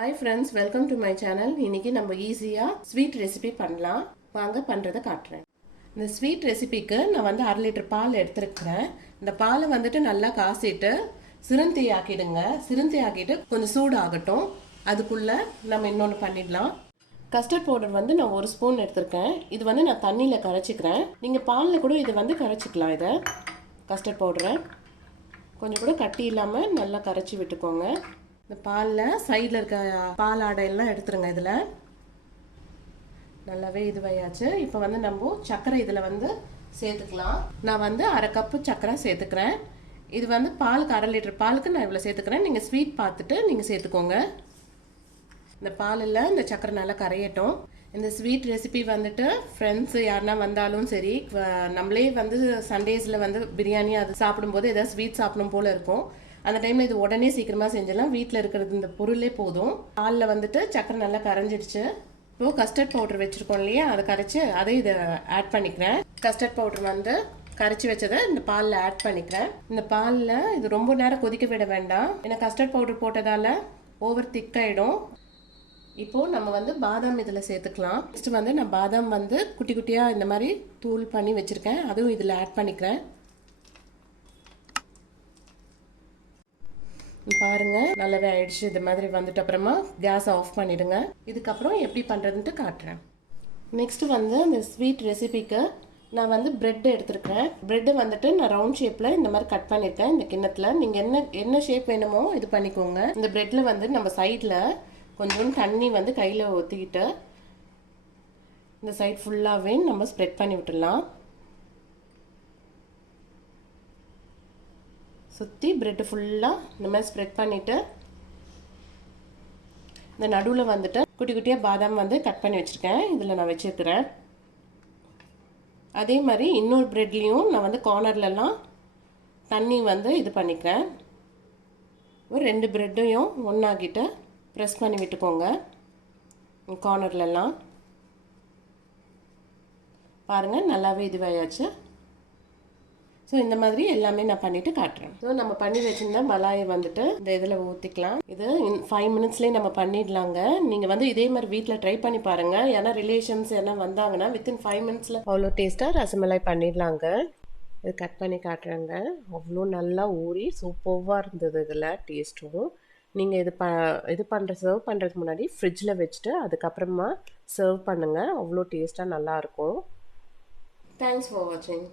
Hi friends, welcome to my channel. இன்னைக்கு நம்ம ஈஸியா ஸ்வீட் ரெசிபி பண்ணலாம். வாங்க பண்றதை காட்டுறேன். இந்த ஸ்வீட் ரெசிபிக்கு நான் வந்து 1/2 லிட்டர் பால் எடுத்துக்கிறேன். இந்த பாலை வந்துட்டு நல்லா காசிட்டு சிறுந்தி ஆக்கிடுங்க. சிறுந்தி ஆக்கிட்டு கொஞ்சம் சூடு ஆகட்டும். அதுக்குள்ள நம்ம இன்னொன்று பண்ணிடலாம். கஸ்டர்ட் பவுடர் வந்து நான் 1 ஸ்பூன் எடுத்திருக்கேன். இது வந்து நான் தண்ணியில் கரைச்சிக்கிறேன். நீங்கள் பாலில் கூட இதை வந்து கரைச்சிக்கலாம். இதை கஸ்டர்ட் பவுடரை கொஞ்சம் கூட கட்டி இல்லாமல் நல்லா கரைச்சி விட்டுக்கோங்க. இந்த பாலில் சைடில் இருக்க பால் ஆடையெல்லாம் எடுத்துருங்க. இதில் நல்லாவே இதுவாயாச்சு. இப்போ வந்து நம்ம சர்க்கரை இதில் வந்து சேர்த்துக்கலாம். நான் வந்து 1/2 கப்பு சர்க்கரை சேர்த்துக்கிறேன். இது வந்து பாலுக்கு 1/2 லிட்டர் பாலுக்கு நான் இவ்வளோ சேர்த்துக்கிறேன். நீங்கள் ஸ்வீட் பார்த்துட்டு நீங்கள் சேர்த்துக்கோங்க. இந்த பாலில் இந்த சர்க்கரை நல்லா கரையட்டும். இந்த ஸ்வீட் ரெசிபி வந்துட்டு ஃப்ரெண்ட்ஸு யாருன்னா வந்தாலும் சரி, நம்மளே வந்து சண்டேஸில் வந்து பிரியாணி அது சாப்பிடும்போது ஏதாவது ஸ்வீட் சாப்பிடும் போல் இருக்கும். அந்த டைமில் இது உடனே சீக்கிரமாக செஞ்சிடலாம். வீட்டில் இருக்கிறது இந்த பொருளே போதும். பாலில் வந்துட்டு சக்கரை நல்லா கரைஞ்சிடுச்சு. இப்போது கஸ்டர்ட் பவுடர் வச்சுருக்கோம் இல்லையா, அதை கரைச்சி அதை இதை ஆட் பண்ணிக்கிறேன். கஸ்டர்ட் பவுடர் வந்து கரைச்சி வச்சதை இந்த பாலில் ஆட் பண்ணிக்கிறேன். இந்த பாலில் இது ரொம்ப நேரம் கொதிக்க விட வேண்டாம். ஏன்னா கஸ்டர்ட் பவுடர் போட்டதால் ஓவர் திக்காயிடும். இப்போது நம்ம வந்து பாதாம் இதில் சேர்த்துக்கலாம். நெக்ஸ்ட் வந்து நான் பாதாம் வந்து குட்டி குட்டியாக இந்த மாதிரி தூள் பண்ணி வச்சுருக்கேன். அதுவும் இதில் ஆட் பண்ணிக்கிறேன். பாருங்க, நல்லாவே ஆயிடுச்சு. இது மாதிரி வந்துட்டு அப்புறமா கேஸ் ஆஃப் பண்ணிடுங்க. இதுக்கப்புறம் எப்படி பண்ணுறதுன்ட்டு காட்டுறேன். நெக்ஸ்ட் வந்து அந்த ஸ்வீட் ரெசிபிக்கு நான் வந்து பிரெட் எடுத்துருக்கேன். பிரெட்டு வந்துட்டு நான் ரவுண்ட் ஷேப்பில் இந்த மாதிரி கட் பண்ணியிருக்கேன். இந்த கிண்ணத்தில் நீங்கள் என்ன ஷேப் வேணுமோ இது பண்ணிக்கோங்க. இந்த பிரெட்டில் வந்து நம்ம சைடில் கொஞ்சம் தண்ணி வந்து கையில் ஊற்றிக்கிட்டு இந்த சைட் ஃபுல்லாகவே நம்ம ஸ்ப்ரெட் பண்ணி விட்டுடலாம். சுற்றி பிரெட்டு ஃபுல்லாக இந்த மாதிரி ஸ்ப்ரெட் பண்ணிவிட்டு இந்த நடுவில் வந்துட்டு குட்டி குட்டியாக பாதாம் வந்து கட் பண்ணி வச்சுருக்கேன். இதில் நான் வச்சுருக்கிறேன். அதே மாதிரி இன்னொரு பிரெட்லேயும் நான் வந்து கார்னர்லலாம் தண்ணி வந்து இது பண்ணிக்கிறேன். ஒரு 2 பிரெட்டையும் ஒன்றாக்கிட்டு ப்ரெஸ் பண்ணி விட்டுக்கோங்க. கார்னர்லலாம் பாருங்கள், நல்லாவே இதுவாயாச்சு. ஸோ இந்த மாதிரி எல்லாமே நான் பண்ணிவிட்டு காட்டுறேன். ஸோ நம்ம பண்ணி வச்சுருந்த மலாயை வந்துட்டு இந்த இதில் ஊற்றிக்கலாம். இது 5 மினிட்ஸ்லேயே நம்ம பண்ணிடலாங்க. நீங்கள் வந்து இதே மாதிரி வீட்டில் ட்ரை பண்ணி பாருங்கள். ஏன்னா ரிலேஷன்ஸ் என்ன வந்தாங்கன்னா வித்தின் 5 மினிட்ஸில் அவ்வளோ டேஸ்ட்டாக ரசமலாய் பண்ணிடலாங்க. இது கட் பண்ணி காட்டுறேங்க. அவ்வளோ நல்லா ஊறி சூப்பராக இருந்தது. இதில் டேஸ்ட்டும் நீங்கள் சர்வ் பண்ணுறதுக்கு முன்னாடி ஃப்ரிட்ஜில் வச்சுட்டு அதுக்கப்புறமா சர்வ் பண்ணுங்கள். அவ்வளோ டேஸ்ட்டாக நல்லாயிருக்கும். தேங்க்ஸ் ஃபார் வாட்சிங்.